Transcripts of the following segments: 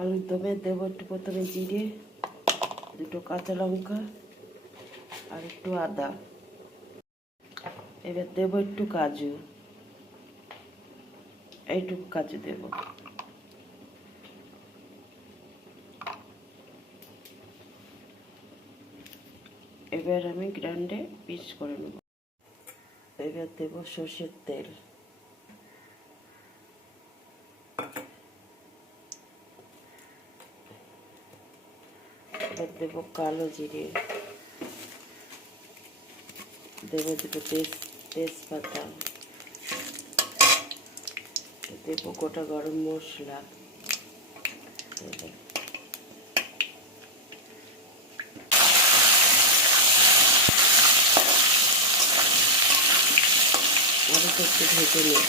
আলুর দমে দেবো একটু প্রথমে জিরে, দুটো কাঁচা লঙ্কা আর একটু আদা। এবার দেবো একটু কাজু, এইটুকু কাজু দেব। এবার আমি গ্রাইন্ডে পিস করে নেব। এবার দেব সর্ষের তেল, এবার দেব কালো জিরে, দেব দুটো তেজপাতা, দেব গোটা গরম মশলা, আলুটা একটু ভেজে নেব।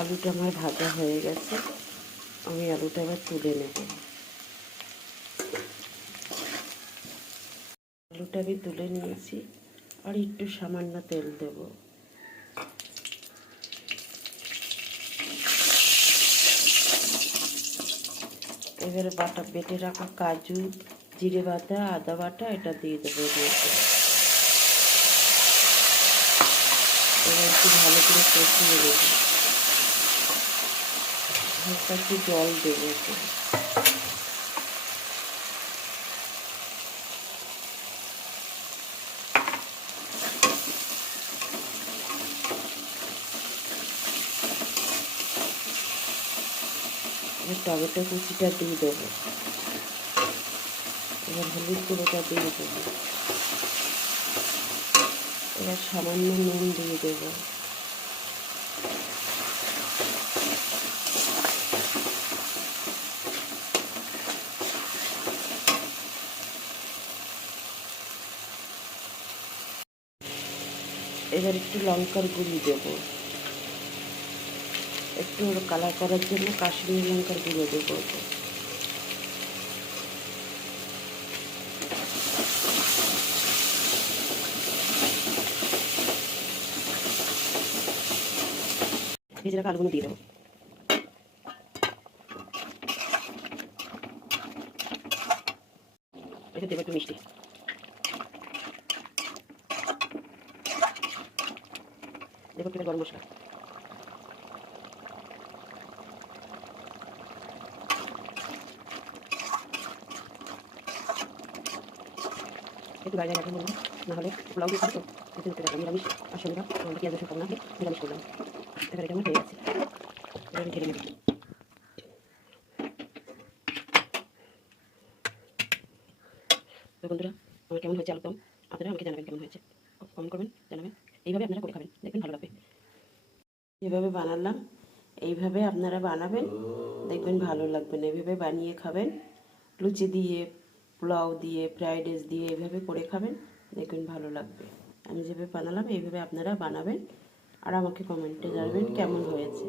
আলুটা আমার ভাজা হয়ে গেছে, আমি আলুটা এবার তুলে নেব। আলুটা আমি তুলে নিয়েছি, আর একটু সামান্য তেল দেব। এবারে বেটে রাখা কাজু, জিরে বাটা, আদা বাটা এটা দিয়ে দেবো। এবার একটু ভালো করে কষিয়ে নেব, হালকা একটু জল দেবো। এবার টমেটো কুচিটা দিয়ে দেবো, এবার হলুদ গুঁড়োটা দিয়ে দেবো, এবার সামান্য নুন দিয়ে দেবো। এবার একটু লঙ্কার গুঁড়ি দেবো, একটু কালার করার জন্য কাশ্মীরি লঙ্কার গুঁড়ো দেবো। ভেজে রাখা আলুগুলো দিয়ে দেবো। এবার দেবো একটু মিষ্টি, দেবো একটু গরম মশলা, একটু বাইরে রাখা বলবো, নাহলে পোলাও দিয়ে খাবো তো খেতে রাখলাম। নিরামিষ আর শনিবার আমাদের পেঁয়াজ রসুন খাবো না, নিরামিষ করলাম। এবার এটা আমার হয়ে গেছে, এবার আমি ঢেলে নেব। তো বন্ধুরা, আমার কেমন হয়েছে আলুর দম আপনারা আমাকে জানাবেন, কেমন হয়েছে কমেন্ট করবেন, জানাবেন। এইভাবে আপনারা করে খাবেন, দেখবেন ভালো লাগবে। যেভাবে বানালাম এইভাবে আপনারা বানাবেন, দেখবেন ভালো লাগবে। না এইভাবে বানিয়ে খাবেন, লুচি দিয়ে, পোলাও দিয়ে, ফ্রাইড রাইস দিয়ে এইভাবে করে খাবেন, দেখবেন ভালো লাগবে। আমি যেভাবে বানালাম এইভাবে আপনারা বানাবেন, আর আমাকে কমেন্টে জানাবেন কেমন হয়েছে।